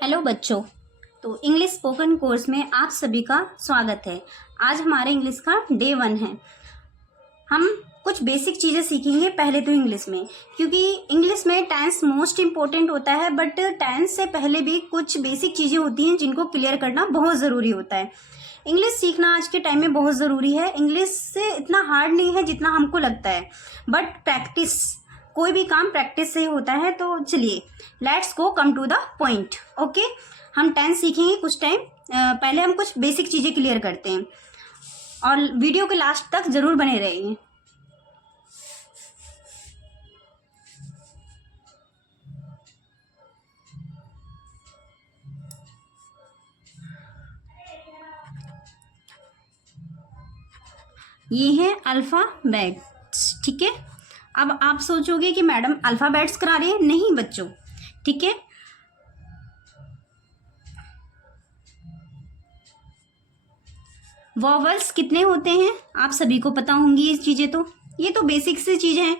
Hello बच्चों। तो English spoken course में आप सभी का स्वागत है। आज हमारे इंग्लिश का डे 1 है। हम कुछ बेसिक चीज़ें सीखेंगे पहले तो इंग्लिश में, क्योंकि इंग्लिश में टेंस मोस्ट इम्पोर्टेंट होता है, बट टेंस से पहले भी कुछ बेसिक चीज़ें होती हैं जिनको क्लियर करना बहुत ज़रूरी होता है। इंग्लिश सीखना आज के टाइम में बहुत ज़रूरी है। इंग्लिश से इतना हार्ड नहीं है जितना हमको लगता है, बट प्रैक्टिस, कोई भी काम प्रैक्टिस से होता है। तो चलिए let's go come to the point. Okay, हम टेंस सीखेंगे कुछ टाइम। पहले हम कुछ बेसिक चीज़ें क्लियर करते हैं और वीडियो के लास्ट तक ज़रूर बने रहिए। ये है अल्फ़ाबेट्स, ठीक है। अब आप सोचोगे कि मैडम अल्फ़ाबेट्स करा रही है। नहीं बच्चों, ठीक है। वॉवल्स कितने होते हैं आप सभी को पता होंगी ये चीज़ें, तो ये तो बेसिक से चीज़ें हैं,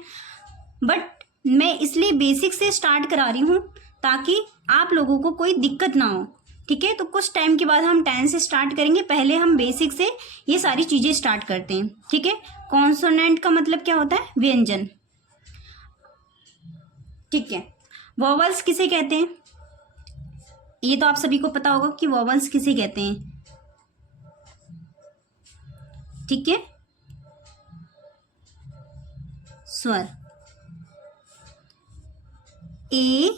बट मैं इसलिए बेसिक से स्टार्ट करा रही हूँ ताकि आप लोगों को कोई दिक्कत ना हो, ठीक है। तो कुछ टाइम के बाद हम 10 से स्टार्ट करेंगे। पहले हम बेसिक से ये सारी चीज़ें स्टार्ट करते हैं, ठीक है। कॉन्सोनेंट का मतलब क्या होता है? व्यंजन, ठीक है। वॉवल्स किसे कहते हैं? ये तो आप सभी को पता होगा कि वॉवल्स किसे कहते हैं, ठीक है। स्वर, ए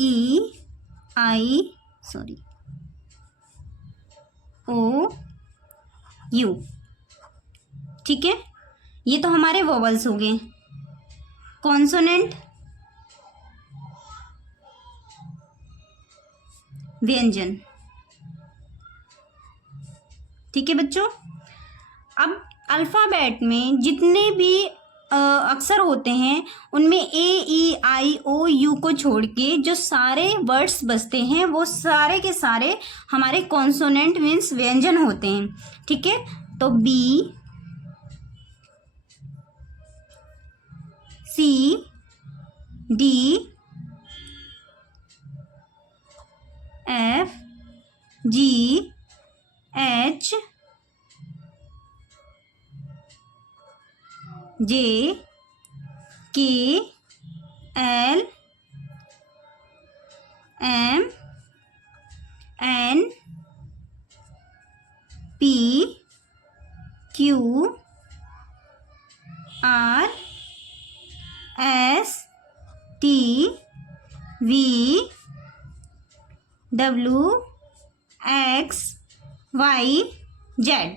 ई आई ओ यू, ठीक है। ये तो हमारे वॉवल्स हो गए। कॉन्सोनेंट व्यंजन, ठीक है बच्चों। अब अल्फ़ाबेट में जितने भी अक्षर होते हैं उनमें ए ई आई ओ यू को छोड़ के जो सारे वर्ड्स बचते हैं वो सारे के सारे हमारे कॉन्सोनेंट मीन्स व्यंजन होते हैं, ठीक है। तो B, C, D, F, G, H, J, K, L, M, N, P, Q, R, S, T, V, W, X, Y, Z,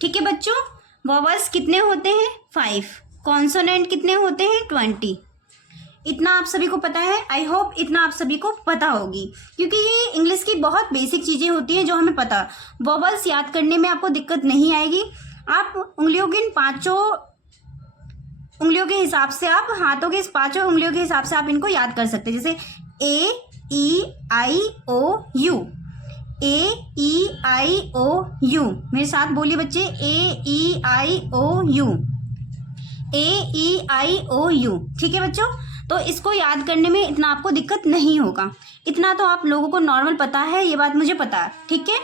ठीक है बच्चों। वॉवल्स कितने होते हैं? 5। कॉन्सोनेंट कितने होते हैं? 20। इतना आप सभी को पता है। आई होप इतना आप सभी को पता होगी, क्योंकि ये इंग्लिश की बहुत बेसिक चीज़ें होती हैं जो हमें पता। वॉवल्स याद करने में आपको दिक्कत नहीं आएगी। आप उंगलियों के इन 5 उंगलियों के हिसाब से, आप हाथों के इस 5 उंगलियों के हिसाब से आप इनको याद कर सकते हैं। जैसे ए ई आई ओ you, A E I O you, मेरे साथ बोलिए बच्चे, ए ई आई ओ you, A E I O you, ठीक है बच्चों। तो इसको याद करने में इतना आपको दिक्कत नहीं होगा। इतना तो आप लोगों को नॉर्मल पता है, ये बात मुझे पता है, ठीक है।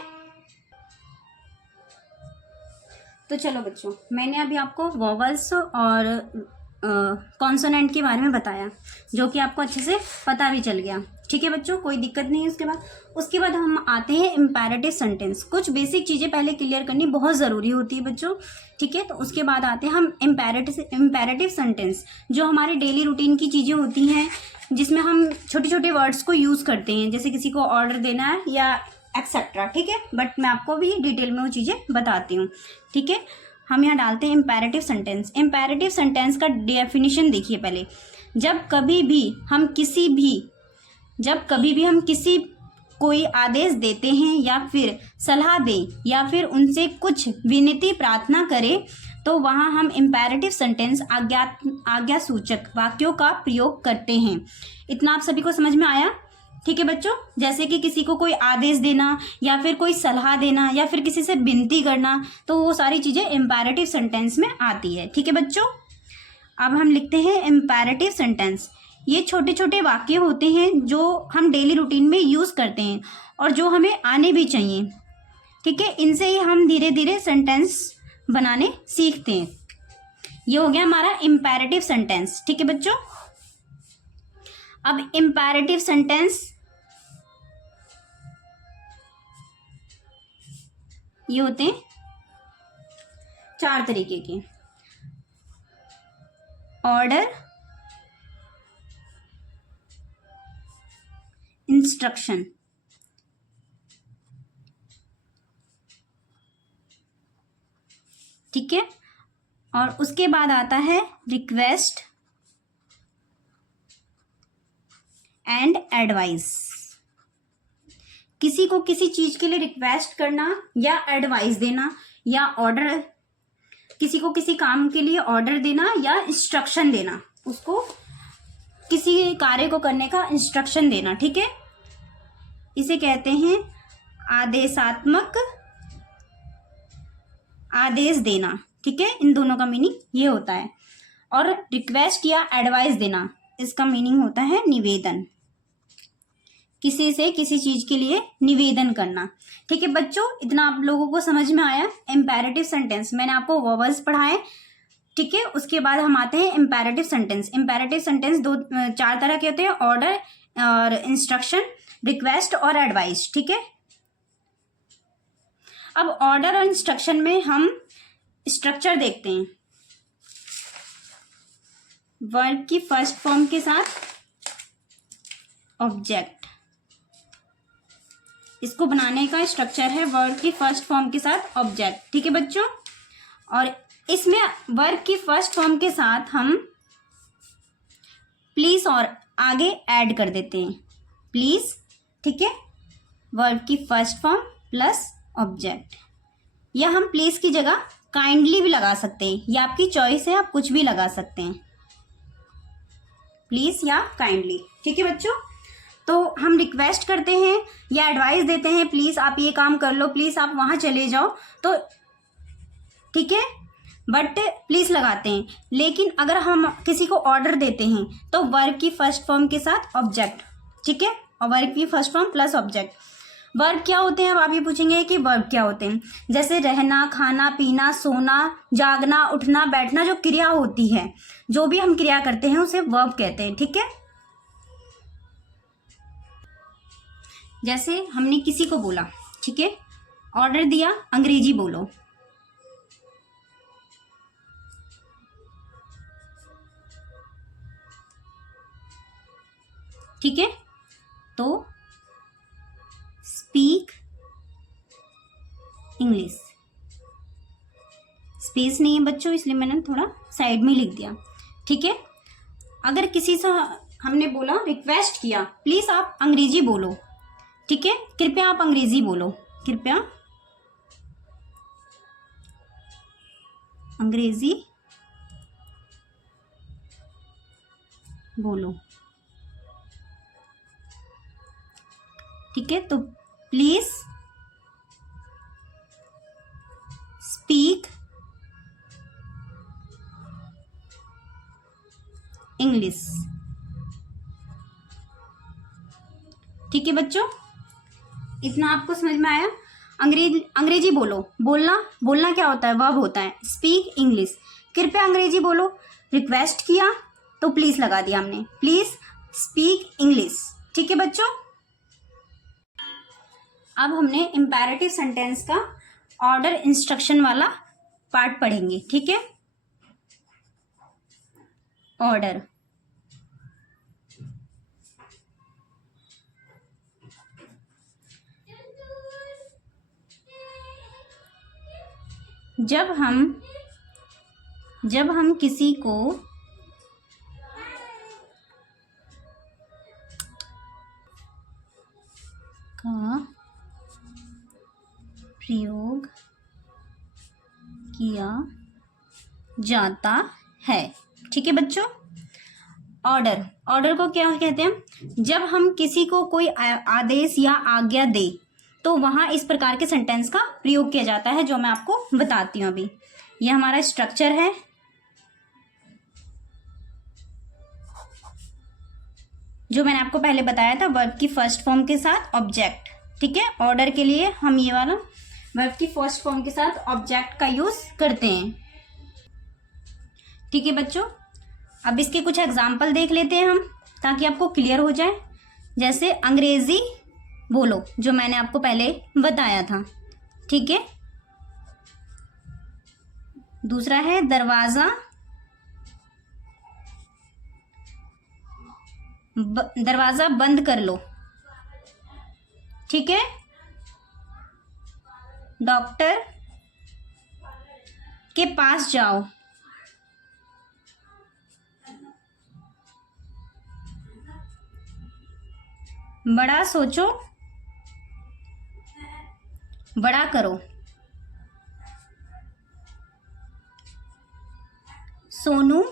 तो चलो बच्चों, मैंने अभी आपको वॉवल्स और कॉन्सोनेंट के बारे में बताया, जो कि आपको अच्छे से पता भी चल गया, ठीक है बच्चों, कोई दिक्कत नहीं है। उसके बाद हम आते हैं इम्पेरेटिव सेंटेंस। कुछ बेसिक चीज़ें पहले क्लियर करनी बहुत ज़रूरी होती है बच्चों, ठीक है। तो उसके बाद आते हैं हम इम्पेरेटिव सेंटेंस, जो हमारे डेली रूटीन की चीज़ें होती हैं, जिसमें हम छोटे छोटे वर्ड्स को यूज़ करते हैं, जैसे किसी को ऑर्डर देना है या एक्सेट्रा, ठीक है। बट मैं आपको भी डिटेल में वो चीज़ें बताती हूँ, ठीक है। हम यहाँ डालते हैं इम्पेरेटिव सेंटेंस। इम्पेरेटिव सेंटेंस का डेफिनेशन देखिए पहले। जब कभी भी हम किसी कोई आदेश देते हैं या फिर सलाह दें या फिर उनसे कुछ विनती प्रार्थना करें, तो वहाँ हम इम्पेरेटिव सेंटेंस आज्ञा सूचक वाक्यों का प्रयोग करते हैं। इतना आप सभी को समझ में आया, ठीक है बच्चों। जैसे कि किसी को कोई आदेश देना या फिर कोई सलाह देना या फिर किसी से विनती करना, तो वो सारी चीज़ें इम्पेरेटिव सेंटेंस में आती है, ठीक है बच्चों। अब हम लिखते हैं इम्पेरेटिव सेंटेंस। ये छोटे छोटे वाक्य होते हैं जो हम डेली रूटीन में यूज़ करते हैं और जो हमें आने भी चाहिए। ठीक है, इनसे ही हम धीरे धीरे सेंटेंस बनाने सीखते हैं। ये हो गया हमारा इम्पेरेटिव सेंटेंस। ठीक है बच्चों, अब इम्पेरेटिव सेंटेंस ये होते हैं 4 तरीके के। ऑर्डर, इंस्ट्रक्शन, ठीक है, और उसके बाद आता है रिक्वेस्ट एंड एडवाइस। किसी को किसी चीज के लिए रिक्वेस्ट करना या एडवाइस देना या ऑर्डर, किसी को किसी काम के लिए ऑर्डर देना या इंस्ट्रक्शन देना, उसको किसी कार्य को करने का इंस्ट्रक्शन देना। ठीक है, इसे कहते हैं आदेशात्मक, आदेश देना। ठीक है, इन दोनों का मीनिंग ये होता है। और रिक्वेस्ट या एडवाइस देना, इसका मीनिंग होता है निवेदन, किसी से किसी चीज के लिए निवेदन करना। ठीक है बच्चों, इतना आप लोगों को समझ में आया। इम्पेरेटिव सेंटेंस मैंने आपको वर्बल्स पढ़ाए। ठीक है, उसके बाद हम आते हैं इम्पेरेटिव सेंटेंस। इम्पेरेटिव सेंटेंस 4 तरह के होते हैं, ऑर्डर और इंस्ट्रक्शन, रिक्वेस्ट और एडवाइस। ठीक है, अब ऑर्डर और इंस्ट्रक्शन में हम स्ट्रक्चर देखते हैं। वर्ब की फर्स्ट फॉर्म के साथ ऑब्जेक्ट, इसको बनाने का स्ट्रक्चर है वर्ब की फर्स्ट फॉर्म के साथ ऑब्जेक्ट। ठीक है बच्चों, और इसमें वर्ब की फर्स्ट फॉर्म के साथ हम प्लीज और आगे ऐड कर देते हैं प्लीज। ठीक है, वर्ब की फर्स्ट फॉर्म प्लस ऑब्जेक्ट, या हम प्लीज की जगह काइंडली भी लगा सकते हैं, ये आपकी चॉइस है, आप कुछ भी लगा सकते हैं, प्लीज या काइंडली। ठीक है बच्चों, तो हम रिक्वेस्ट करते हैं या एडवाइस देते हैं, प्लीज आप ये काम कर लो, प्लीज आप वहां चले जाओ, तो ठीक है, बट प्लीज लगाते हैं। लेकिन अगर हम किसी को ऑर्डर देते हैं तो वर्ब की फर्स्ट फॉर्म के साथ ऑब्जेक्ट। ठीक है, और वर्ब की first form plus object. Verb क्या होते हैं, अब आप ये पूछेंगे कि वर्ब क्या होते हैं। जैसे रहना, खाना, पीना, सोना, जागना, उठना, बैठना, जो क्रिया होती है, जो भी हम क्रिया करते हैं उसे वर्ब कहते हैं। ठीक है, जैसे हमने किसी को बोला, ठीक है, ऑर्डर दिया, अंग्रेजी बोलो। ठीक है, तो स्पीक इंग्लिश। स्पेस नहीं है बच्चों, इसलिए मैंने थोड़ा साइड में लिख दिया। ठीक है, अगर किसी से हमने बोला, रिक्वेस्ट किया, प्लीज आप अंग्रेजी बोलो। ठीक है, कृपया आप अंग्रेजी बोलो, कृपया अंग्रेजी बोलो। ठीक है, तो प्लीज स्पीक इंग्लिश। ठीक है बच्चों, इतना आपको समझ में आया। अंग्रेजी बोलो, बोलना क्या होता है, वर्ब होता है। स्पीक इंग्लिश, कृपया अंग्रेजी बोलो। रिक्वेस्ट किया तो प्लीज लगा दिया हमने, प्लीज स्पीक इंग्लिश। ठीक है बच्चों, अब हमने इम्पेरेटिव सेंटेंस का ऑर्डर इंस्ट्रक्शन वाला पार्ट पढ़ेंगे। ठीक है, ऑर्डर, जब हम किसी को का प्रयोग किया जाता है। ठीक है बच्चों, ऑर्डर को क्या कहते हैं, जब हम किसी को कोई आदेश या आज्ञा दे तो वहां इस प्रकार के सेंटेंस का प्रयोग किया जाता है, जो मैं आपको बताती हूँ अभी। यह हमारा स्ट्रक्चर है। जो मैंने आपको पहले बताया था, वर्ब की फर्स्ट फॉर्म के साथ ऑब्जेक्ट। ठीक है, ऑर्डर के लिए हम ये वाला वर्ब की फर्स्ट फॉर्म के साथ ऑब्जेक्ट का यूज करते हैं। ठीक है बच्चों, अब इसके कुछ एग्जाम्पल देख लेते हैं हम, ताकि आपको क्लियर हो जाए। जैसे अंग्रेजी बोलो, जो मैंने आपको पहले बताया था। ठीक है, दूसरा है दरवाजा दरवाजा बंद कर लो। ठीक है, डॉक्टर के पास जाओ। बड़ा सोचो, बड़ा करो। सोनू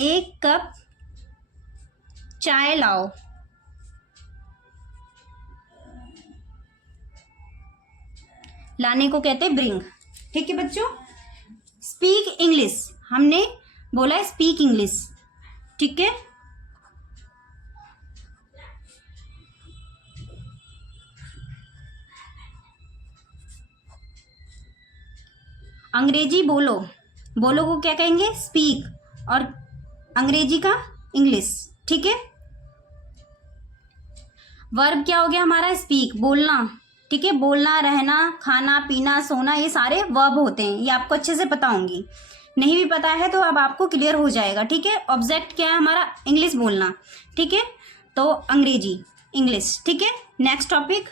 एक कप चाय लाओ। लाने को कहते हैं ब्रिंग। ठीक है बच्चों, स्पीक इंग्लिश, हमने बोला है स्पीक इंग्लिश। ठीक है, अंग्रेजी बोलो, बोलो को क्या कहेंगे स्पीक, और अंग्रेजी का इंग्लिश। ठीक है, वर्ब क्या हो गया हमारा स्पीक, बोलना। ठीक है, बोलना, रहना, खाना पीना, सोना, ये सारे वर्ब होते हैं, ये आपको अच्छे से पता होंगी। नहीं भी पता है तो अब आपको क्लियर हो जाएगा। ठीक है, ऑब्जेक्ट क्या है हमारा, इंग्लिश बोलना। ठीक है, तो अंग्रेजी इंग्लिश। ठीक है, नेक्स्ट टॉपिक,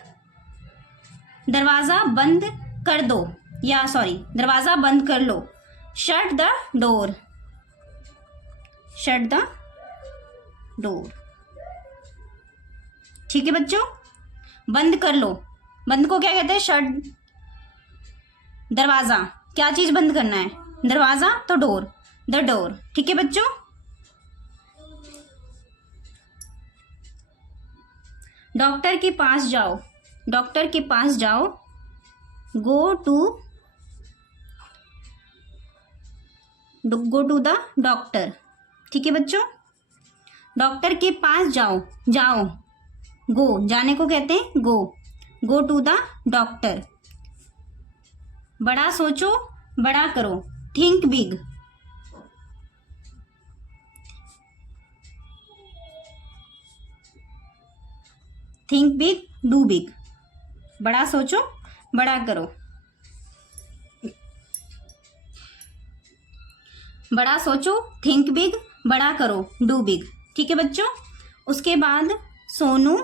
दरवाजा बंद कर दो, या सॉरी दरवाजा बंद कर लो। Shut the door, shut the door. ठीक है बच्चों, बंद कर लो, बंद को क्या कहते हैं शट। दरवाजा, क्या चीज बंद करना है, दरवाजा, तो डोर, द डोर। ठीक है बच्चों, डॉक्टर के पास जाओ, डॉक्टर के पास जाओ। Go to the doctor. ठीक है बच्चों, डॉक्टर के पास जाओ, जाओ, गो, जाने को कहते हैं गो टू द डॉक्टर। बड़ा सोचो, बड़ा करो, think big. Think big, do big. बड़ा सोचो, बड़ा करो, बड़ा सोचो, थिंक बिग, बड़ा करो, डू बिग। ठीक है बच्चों, उसके बाद Sonu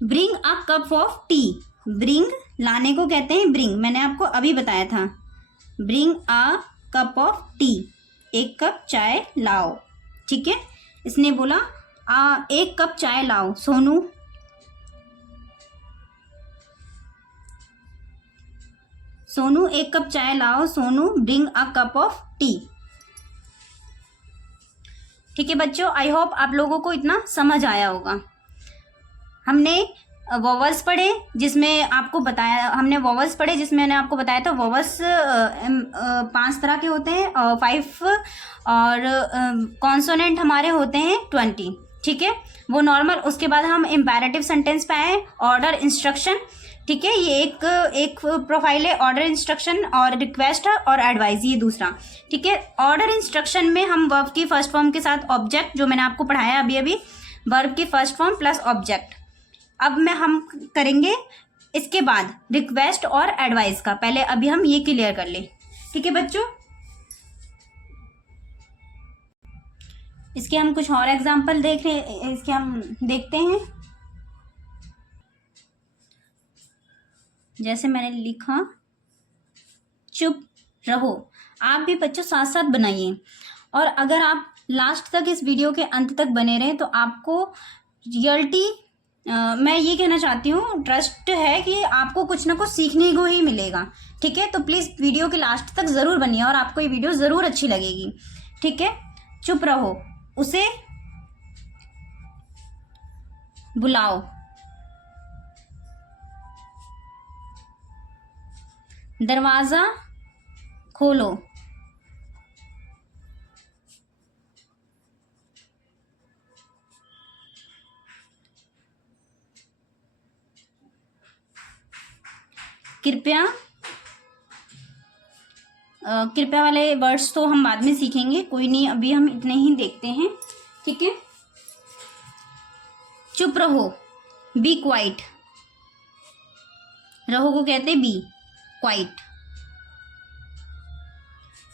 bring a cup of T. Bring, लाने को कहते हैं ब्रिंग, मैंने आपको अभी बताया था। Bring a cup of T, एक कप चाय लाओ। ठीक है, इसने बोला एक कप चाय लाओ। सोनू, सोनू एक कप चाय लाओ। Sonu bring a cup of T. ठीक है बच्चों, आई होप आप लोगों को इतना समझ आया होगा। हमने वॉवल्स पढ़े, जिसमें आपको बताया, हमने वॉवल्स पढ़े जिसमें मैंने आपको बताया था वॉवल्स 5 तरह के होते हैं, 5, और कॉन्सोनेंट हमारे होते हैं 20। ठीक है, वो नॉर्मल। उसके बाद हम इम्पेरेटिव सेंटेंस पे आए, ऑर्डर, इंस्ट्रक्शन। ठीक है, ये एक प्रोफाइल है, ऑर्डर, इंस्ट्रक्शन और रिक्वेस्ट और एडवाइस, ये दूसरा। ठीक है, ऑर्डर इंस्ट्रक्शन में हम वर्ब की फर्स्ट फॉर्म के साथ ऑब्जेक्ट, जो मैंने आपको पढ़ाया अभी अभी, वर्ब की फर्स्ट फॉर्म प्लस ऑब्जेक्ट। अब हम करेंगे इसके बाद रिक्वेस्ट और एडवाइस का, पहले अभी हम ये क्लियर कर ले। ठीक है बच्चों, इसके हम कुछ और एग्जांपल इसके हम देखते हैं। जैसे मैंने लिखा, चुप रहो। आप भी बच्चों साथ साथ बनाइए, और अगर आप लास्ट तक इस वीडियो के अंत तक बने रहें तो आपको रियलिटी, मैं ये कहना चाहती हूँ, ट्रस्ट है कि आपको कुछ ना कुछ सीखने को ही मिलेगा। ठीक है, तो प्लीज़ वीडियो के लास्ट तक ज़रूर बनिए और आपको ये वीडियो ज़रूर अच्छी लगेगी। ठीक है, चुप रहो, उसे बुलाओ। दरवाज़ा खोलो, कृपया कृपया वाले वर्ड्स तो हम बाद में सीखेंगे, कोई नहीं, अभी हम इतने ही देखते हैं, ठीक है। चुप रहो, बी क्वाइट, रहो को कहते हैं बी क्वाइट,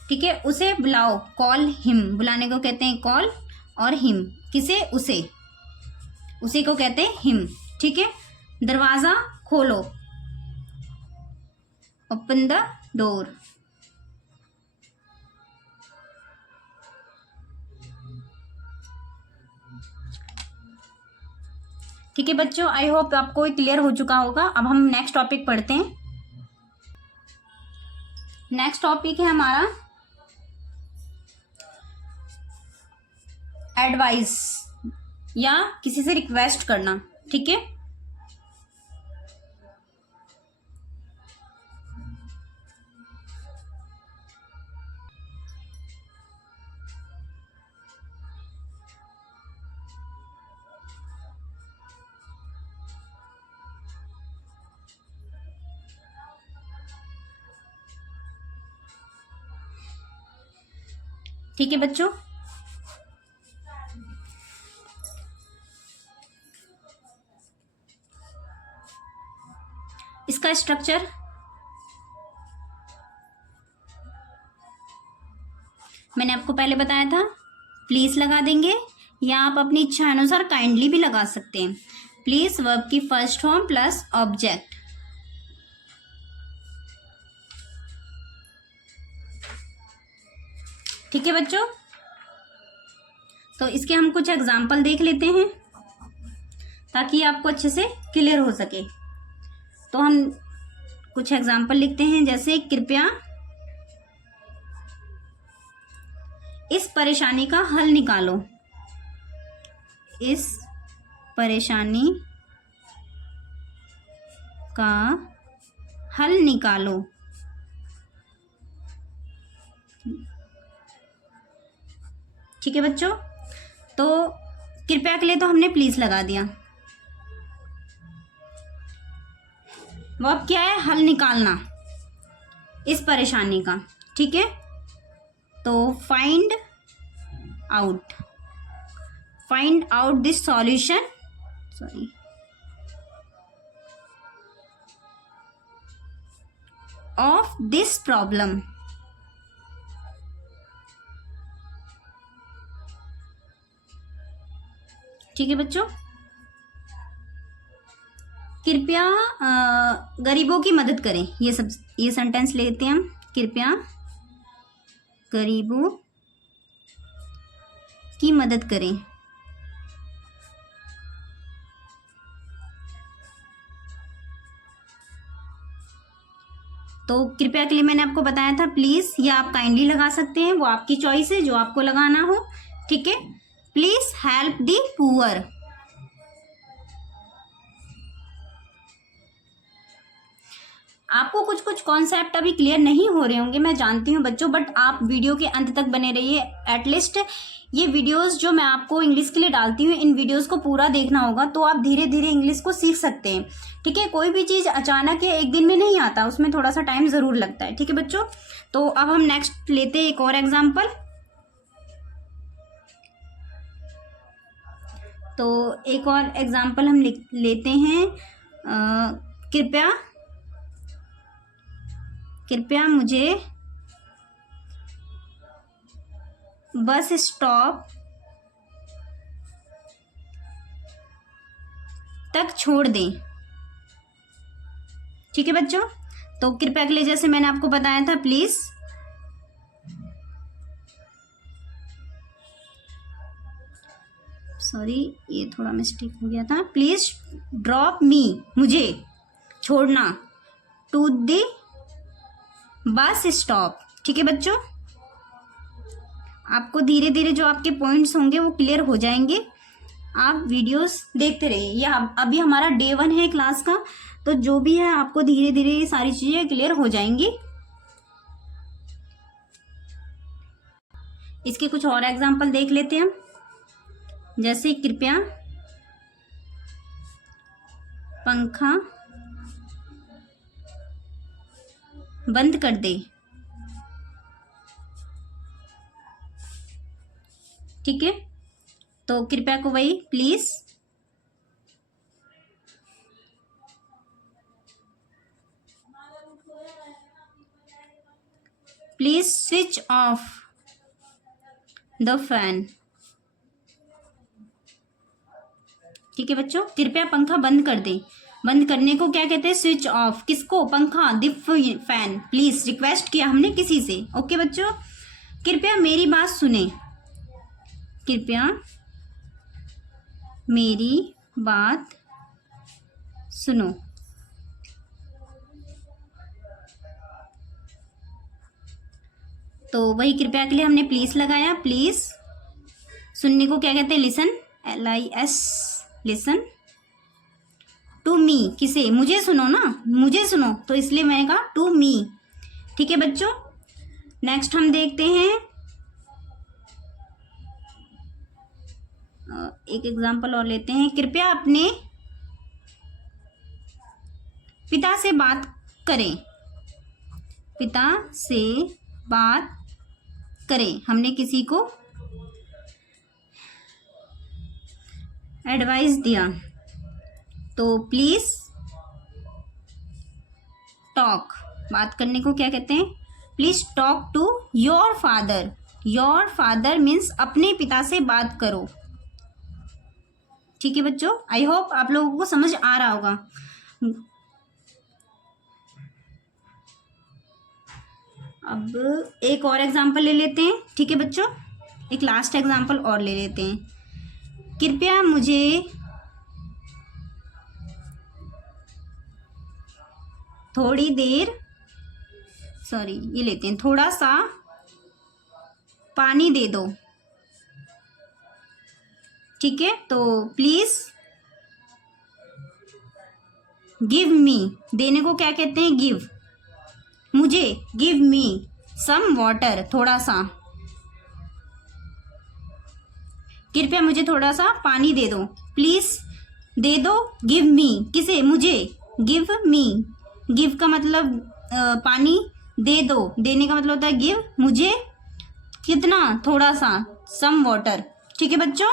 ठीक है। उसे बुलाओ, कॉल हिम, बुलाने को कहते हैं कॉल, और हिम किसे, उसे, उसे को कहते हैं हिम, ठीक है। दरवाजा खोलो, ओपन द डोर, ठीक है बच्चों। आई होप आपको क्लियर हो चुका होगा। अब हम नेक्स्ट टॉपिक पढ़ते हैं। नेक्स्ट टॉपिक है हमारा एडवाइस या किसी से रिक्वेस्ट करना, ठीक है। ठीक है बच्चों, इसका स्ट्रक्चर मैंने आपको पहले बताया था, प्लीज लगा देंगे या आप अपनी इच्छा अनुसार काइंडली भी लगा सकते हैं। प्लीज वर्ब की फर्स्ट फॉर्म प्लस ऑब्जेक्ट, ठीक है बच्चों। तो इसके हम कुछ एग्जाम्पल देख लेते हैं ताकि आपको अच्छे से क्लियर हो सके। तो हम कुछ एग्जाम्पल लिखते हैं, जैसे कृपया इस परेशानी का हल निकालो, इस परेशानी का हल निकालो, ठीक है बच्चों। तो कृपया के लिए तो हमने प्लीज लगा दिया, वो अब क्या है, हल निकालना इस परेशानी का, ठीक है। तो find out this solution, sorry, of this problem, ठीक है बच्चों। कृपया गरीबों की मदद करें, ये सेंटेंस लेते हैं हम, कृपया गरीबों की मदद करें। तो कृपया के लिए मैंने आपको बताया था प्लीज, या आप काइंडली लगा सकते हैं, वो आपकी चॉइस है जो आपको लगाना हो, ठीक है। प्लीज हेल्प दी पुअर, आपको कुछ कुछ कॉन्सेप्ट अभी क्लियर नहीं हो रहे होंगे, मैं जानती हूँ बच्चों, बट आप वीडियो के अंत तक बने रहिए। एटलीस्ट ये वीडियोस जो मैं आपको इंग्लिश के लिए डालती हूँ, इन वीडियोस को पूरा देखना होगा, तो आप धीरे धीरे इंग्लिश को सीख सकते हैं, ठीक है। कोई भी चीज़ अचानक या एक दिन में नहीं आता, उसमें थोड़ा सा टाइम ज़रूर लगता है, ठीक है बच्चों। तो अब हम नेक्स्ट लेते हैं एक और एग्जाम्पल। तो एक और एग्जाम्पल हम लेते हैं, कृपया मुझे बस स्टॉप तक छोड़ दें, ठीक है बच्चों। तो कृपया के लिए जैसे मैंने आपको बताया था प्लीज, सॉरी ये थोड़ा मिस्टेक हो गया था, प्लीज ड्रॉप मी, मुझे छोड़ना, टू द बस स्टॉप, ठीक है बच्चों। आपको धीरे धीरे जो आपके पॉइंट्स होंगे वो क्लियर हो जाएंगे, आप वीडियोस देखते रहिए। ये अभी हमारा डे 1 है क्लास का, तो जो भी है आपको धीरे धीरे ये सारी चीजें क्लियर हो जाएंगी। इसके कुछ और एग्जाम्पल देख लेते हैं हम, जैसे कृपया पंखा बंद कर दे। ठीक है, तो कृपया को वही please switch off the fan. ठीक है बच्चों, कृपया पंखा बंद कर दे। बंद करने को क्या कहते हैं? Switch off. किसको? पंखा, द फैन। प्लीज रिक्वेस्ट किया हमने किसी से। ओके बच्चों, कृपया मेरी बात सुने। कृपया मेरी बात सुनो। तो वही कृपया के लिए हमने प्लीज लगाया। प्लीज सुनने को क्या कहते हैं? Listen, LIS, listen to me. किसे? मुझे सुनो ना, मुझे सुनो, तो इसलिए मैंने कहा टू मी। ठीक है बच्चों, नेक्स्ट हम देखते हैं एक एग्जाम्पल और लेते हैं। कृपया अपने पिता से बात करें। पिता से बात करें। हमने किसी को एडवाइस दिया, तो प्लीज टॉक। बात करने को क्या कहते हैं? Please talk to your father. Your father means अपने पिता से बात करो। ठीक है बच्चों, आई होप आप लोगों को समझ आ रहा होगा। अब एक और एग्जाम्पल ले लेते हैं। ठीक है बच्चों, एक लास्ट एग्जाम्पल और ले लेते हैं। कृपया मुझे थोड़ी देर, सॉरी ये लेते हैं, थोड़ा सा पानी दे दो। ठीक है, तो प्लीज गिव मी। देने को क्या कहते हैं? गिव। मुझे गिव मी सम वाटर, थोड़ा सा। कृपया मुझे थोड़ा सा पानी दे दो। प्लीज दे दो। गिव मी, किसे? मुझे। गिव मी, गिव का मतलब पानी, दे दो, देने का मतलब होता है गिव। मुझे कितना? थोड़ा सा, सम वाटर। ठीक है बच्चों,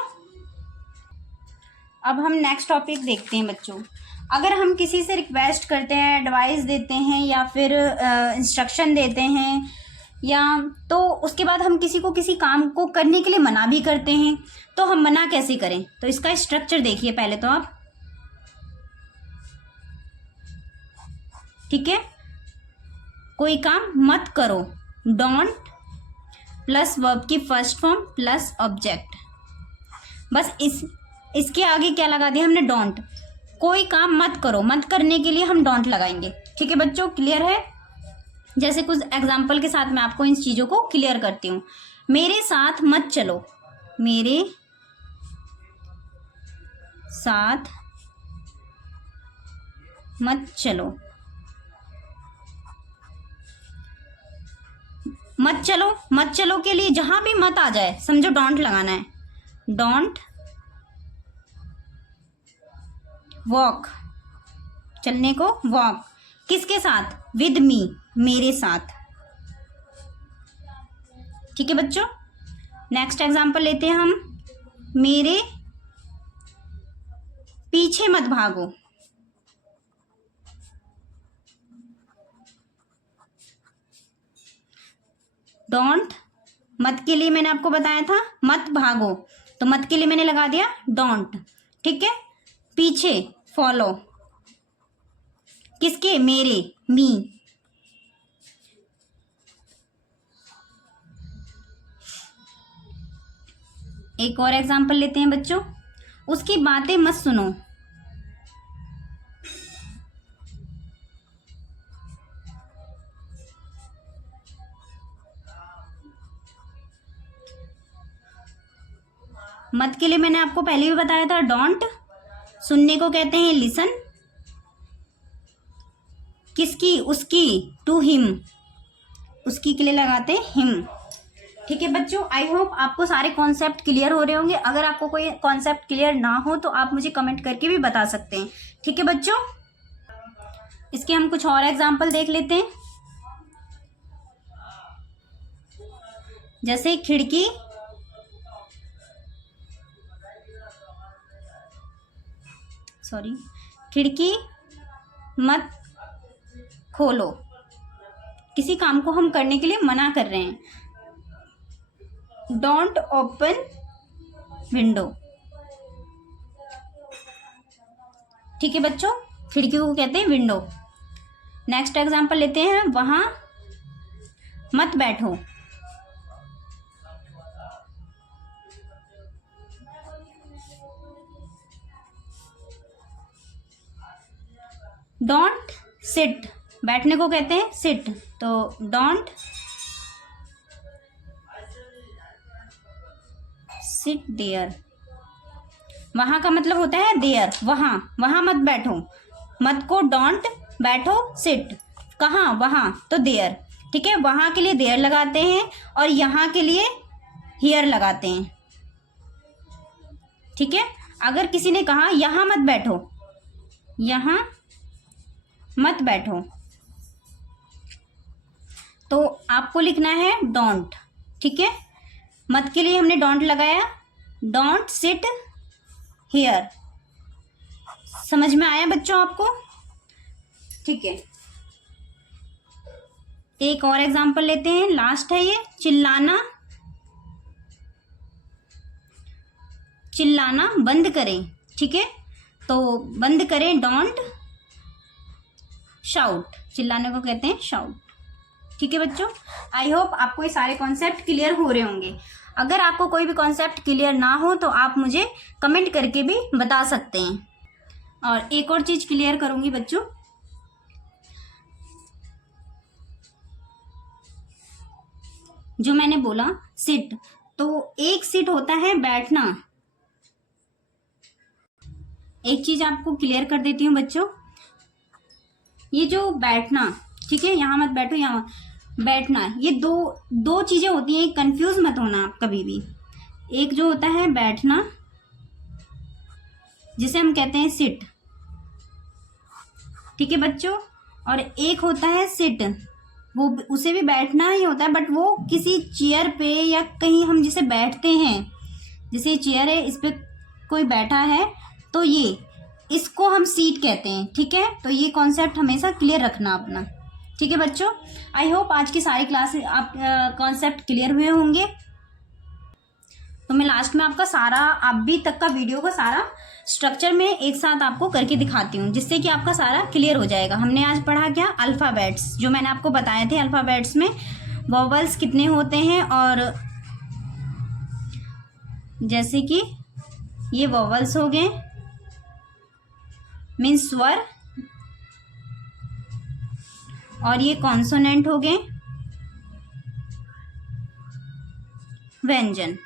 अब हम नेक्स्ट टॉपिक देखते हैं बच्चों। अगर हम किसी से रिक्वेस्ट करते हैं, एडवाइस देते हैं या फिर इंस्ट्रक्शन देते हैं, या तो उसके बाद हम किसी को किसी काम को करने के लिए मना भी करते हैं, तो हम मना कैसे करें? तो इसका स्ट्रक्चर देखिए पहले तो आप। ठीक है, कोई काम मत करो, डोंट प्लस वर्ब की फर्स्ट फॉर्म प्लस ऑब्जेक्ट। बस इसके आगे क्या लगा दिया हमने? डोंट। कोई काम मत करो, मत करने के लिए हम डोंट लगाएंगे। ठीक है बच्चों, क्लियर है? जैसे कुछ एग्जाम्पल के साथ मैं आपको इन चीज़ों को क्लियर करती हूँ। मेरे साथ मत चलो। मेरे साथ मत चलो। मत चलो, मत चलो के लिए जहां भी मत आ जाए समझो डोंट लगाना है। डोंट वॉक, चलने को वॉक। किसके साथ? विद मी, मेरे साथ। ठीक है बच्चों, नेक्स्ट एग्जाम्पल लेते हैं हम। मेरे पीछे मत भागो। डोंट, मत के लिए मैंने आपको बताया था मत भागो, तो मत के लिए मैंने लगा दिया डोंट। ठीक है, पीछे फॉलो, किसके? मेरे, मी। एक और एग्जाम्पल लेते हैं बच्चों। उसकी बातें मत सुनो। मत के लिए मैंने आपको पहले भी बताया था डोंट। सुनने को कहते हैं लिसन। किसकी? उसकी, टू हिम, उसकी के लिए लगाते हैं हिम। ठीक है बच्चों, आई होप आपको सारे कॉन्सेप्ट क्लियर हो रहे होंगे। अगर आपको कोई कॉन्सेप्ट क्लियर ना हो तो आप मुझे कमेंट करके भी बता सकते हैं। ठीक है बच्चों, इसके हम कुछ और एग्जाम्पल देख लेते हैं। जैसे खिड़की, खिड़की मत खोलो, किसी काम को हम करने के लिए मना कर रहे हैं। Don't open window. ठीक है बच्चों, खिड़की को कहते हैं विंडो। नेक्स्ट एग्जांपल लेते हैं, वहां मत बैठो। डोंट सिट, बैठने को कहते हैं सिट, तो डोंट सिट देयर। वहां का मतलब होता है देयर, वहां, वहां मत बैठो। मत को डोंट, बैठो सिट, कहाँ, वहां, तो देयर। ठीक है, वहां के लिए देयर लगाते हैं और यहाँ के लिए हियर लगाते हैं। ठीक है, अगर किसी ने कहा यहां मत बैठो, यहां मत बैठो, तो आपको लिखना है डोंट। ठीक है, मत के लिए हमने डोंट लगाया, डोंट सिट हियर। समझ में आया बच्चों आपको? ठीक है, एक और एग्जांपल लेते हैं, लास्ट है ये, चिल्लाना, चिल्लाना बंद करें। ठीक है, तो बंद करें, डोंट शाउट, चिल्लाने को कहते हैं शाउट। ठीक है बच्चों, आई होप आपको ये सारे कॉन्सेप्ट क्लियर हो रहे होंगे। अगर आपको कोई भी कॉन्सेप्ट क्लियर ना हो तो आप मुझे कमेंट करके भी बता सकते हैं। और एक और चीज क्लियर करूंगी बच्चों, जो मैंने बोला सिट, तो एक सिट होता है बैठना। एक चीज आपको क्लियर कर देती हूँ बच्चों, ये जो बैठना, ठीक है, यहां मत बैठो, यहाँ बैठना, ये दो चीजें होती हैं, कंफ्यूज मत होना आप कभी भी। एक जो होता है बैठना, जिसे हम कहते हैं सिट, ठीक है बच्चों, और एक होता है सिट, वो उसे भी बैठना ही होता है, बट वो किसी चेयर पे या कहीं हम जिसे बैठते हैं, जैसे चेयर है, इस पे कोई बैठा है, तो ये इसको हम सीट कहते हैं। ठीक है, तो ये कॉन्सेप्ट हमेशा क्लियर रखना अपना। ठीक है बच्चों, आई होप आज की सारी क्लास आप कॉन्सेप्ट क्लियर हुए होंगे। तो मैं लास्ट में आपका सारा अभी तक का वीडियो का सारा स्ट्रक्चर में एक साथ आपको करके दिखाती हूँ, जिससे कि आपका सारा क्लियर हो जाएगा। हमने आज पढ़ा क्या, अल्फ़ाबेट्स, जो मैंने आपको बताए थे, अल्फ़ाबेट्स में वॉवल्स कितने होते हैं, और जैसे कि ये वॉवल्स हो गए, मीन्स स्वर, और ये कॉन्सोनेंट हो गए, व्यंजन।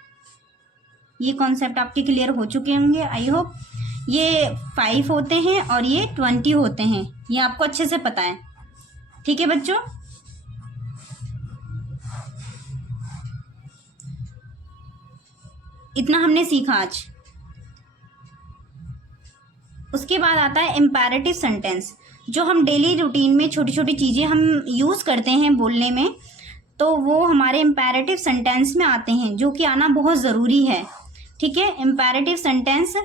ये कॉन्सेप्ट आपके क्लियर हो चुके होंगे आई होप। ये 5 होते हैं और ये 20 होते हैं, ये आपको अच्छे से पता है। ठीक है बच्चों, इतना हमने सीखा आज। उसके बाद आता है इम्पेरेटिव सेंटेंस, जो हम डेली रूटीन में छोटी छोटी चीज़ें हम यूज़ करते हैं बोलने में, तो वो हमारे इम्पेरेटिव सेंटेंस में आते हैं, जो कि आना बहुत ज़रूरी है। ठीक है, इम्पेरेटिव सेंटेंस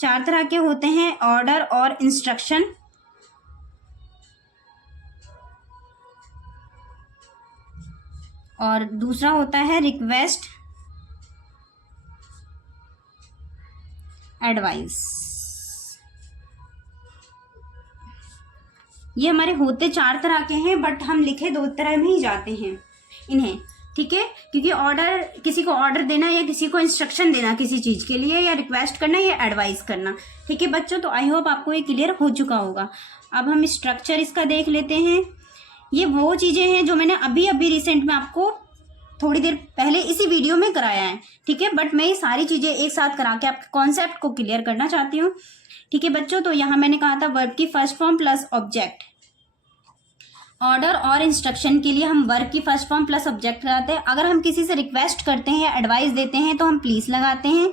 4 तरह के होते हैं, ऑर्डर और इंस्ट्रक्शन, और दूसरा होता है रिक्वेस्ट, एडवाइस। ये हमारे होते 4 तरह के हैं, बट हम लिखे 2 तरह में ही जाते हैं इन्हें। ठीक है, क्योंकि ऑर्डर, किसी को ऑर्डर देना या किसी को इंस्ट्रक्शन देना किसी चीज़ के लिए, या रिक्वेस्ट करना या एडवाइस करना। ठीक है बच्चों, तो आई होप आपको ये क्लियर हो चुका होगा। अब हम स्ट्रक्चर इसका देख लेते हैं। ये वो चीज़ें हैं जो मैंने अभी अभी रिसेंट में आपको थोड़ी देर पहले इसी वीडियो में कराया है। ठीक है, बट मैं ये सारी चीज़ें एक साथ करा के आपके कॉन्सेप्ट को क्लियर करना चाहती हूँ। ठीक है बच्चों, तो यहाँ मैंने कहा था वर्ब की first form plus object. Order और इंस्ट्रक्शन के लिए हम वर्ब की फर्स्ट फॉर्म प्लस ऑब्जेक्ट लगाते हैं। अगर हम किसी से रिक्वेस्ट करते हैं या एडवाइस देते हैं तो हम प्लीज लगाते हैं,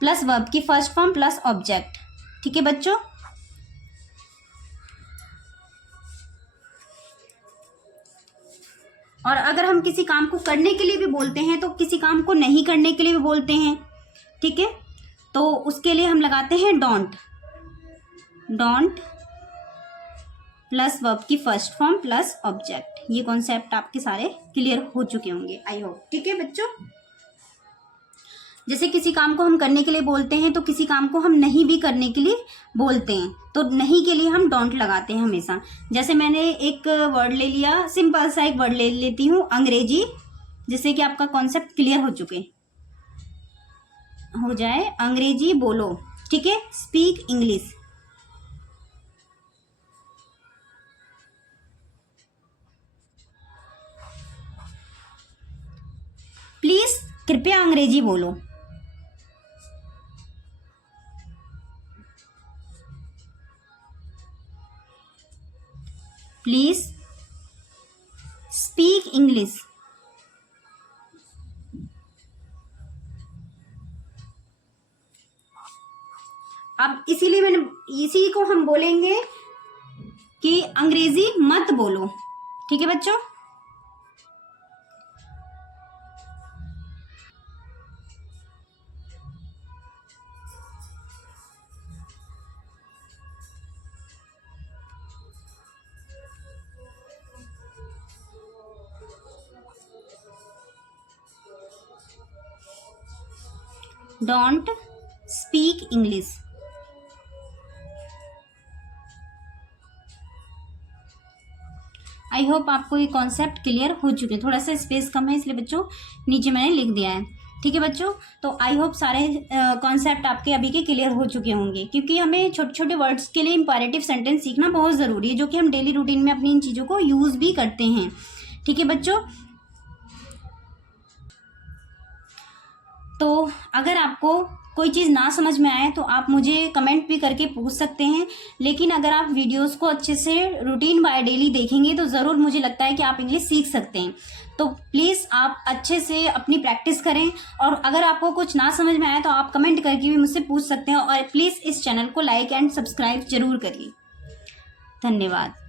प्लस वर्ब की फर्स्ट फॉर्म प्लस ऑब्जेक्ट। ठीक है बच्चों, और अगर हम किसी काम को करने के लिए भी बोलते हैं तो किसी काम को नहीं करने के लिए भी बोलते हैं, ठीक है। तो उसके लिए हम लगाते हैं डोंट। डोंट प्लस वर्ब की फर्स्ट फॉर्म प्लस ऑब्जेक्ट। ये कॉन्सेप्ट आपके सारे क्लियर हो चुके होंगे आई होप, ठीक है बच्चों। जैसे किसी काम को हम करने के लिए बोलते हैं तो किसी काम को हम नहीं भी करने के लिए बोलते हैं, तो नहीं के लिए हम डोंट लगाते हैं हमेशा। जैसे मैंने एक वर्ड ले लिया, सिंपल सा एक वर्ड ले लेती हूँ अंग्रेजी, जिससे कि आपका कॉन्सेप्ट क्लियर हो जाए। अंग्रेजी बोलो, ठीक है, स्पीक इंग्लिश। प्लीज कृपया अंग्रेजी बोलो। Please speak English. अब इसीलिए इसी को हम बोलेंगे कि अंग्रेजी मत बोलो, ठीक है बच्चों। Don't speak English. I hope आपको ये कॉन्सेप्ट क्लियर हो चुके हैं। थोड़ा सा स्पेस कम है इसलिए बच्चों नीचे मैंने लिख दिया है, ठीक है बच्चों। तो आई होप सारे कॉन्सेप्ट आपके अभी के क्लियर हो चुके होंगे, क्योंकि हमें छोटे छोटे वर्ड्स के लिए इंपैरेटिव सेंटेंस सीखना बहुत ज़रूरी है, जो कि हम डेली रूटीन में अपनी इन चीज़ों को यूज़ भी करते हैं, ठीक है बच्चों। तो अगर आपको कोई चीज़ ना समझ में आए तो आप मुझे कमेंट भी करके पूछ सकते हैं, लेकिन अगर आप वीडियोस को अच्छे से रूटीन बाय डेली देखेंगे तो ज़रूर मुझे लगता है कि आप इंग्लिश सीख सकते हैं। तो प्लीज़ आप अच्छे से अपनी प्रैक्टिस करें, और अगर आपको कुछ ना समझ में आए तो आप कमेंट करके भी मुझसे पूछ सकते हैं, और प्लीज़ इस चैनल को लाइक एंड सब्सक्राइब जरूर करिए। धन्यवाद।